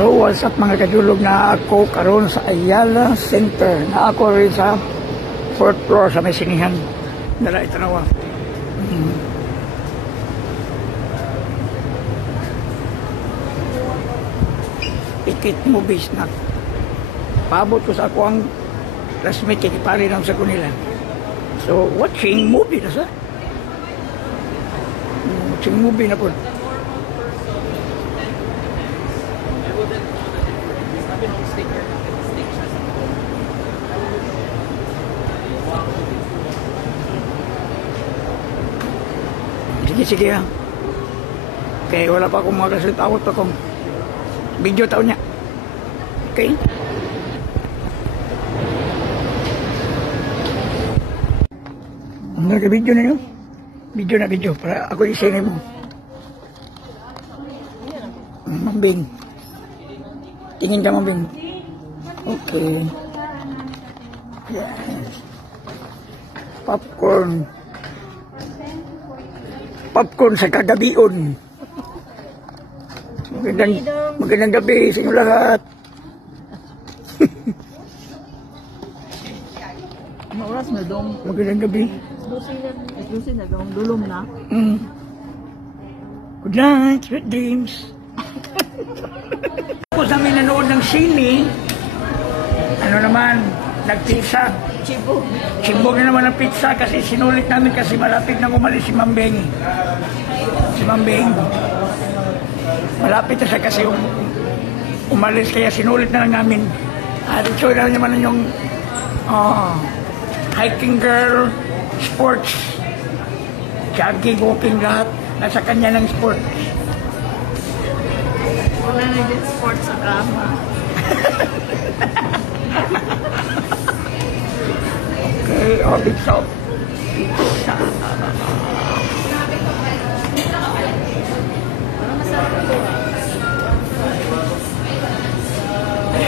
So what's up mga kadulog, na ako karon sa Ayala Center. Na ako rin sa 4th floor sa may sinihan. Dala itanawa. Ticket movies na. Paabot ko sa ako ang classmate kay pare lang sa kunilan. So watching movie na sa. Watching movie na po. Sige ha. Okay, wala pa akong mga kasiltawot pa kong video taon niya. Okay? Nag-video na yun? Video na video para ako isingin mo. Mambing. Tingin ka, Mambing. Okay. Yes. Popcorn. Popcorn sa kagabion. Magandang gabi sa inyo lahat. Ano oras na dong? Magandang gabi. Lusin na dong, dulom na. Good night, sweet dreams. Tapos namin nanood ng sine, ano naman, nagpizza. Chibog na naman ang pizza kasi sinulit namin kasi malapit na umalis si Mambeng. Si Mambeng. Malapit na siya kasi umalis kaya sinulit na lang namin. At ito na naman yung hiking girl, sports, jogging, walking, lahat. Nasa kanya ng sports. Wala na din sports sa kama. Okay, pizza. Pizza.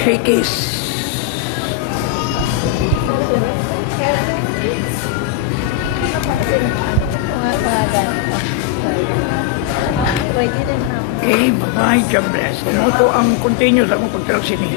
Shakey's. Okay, bye-bye, God bless. Ito ang continuous akong pagtraksini.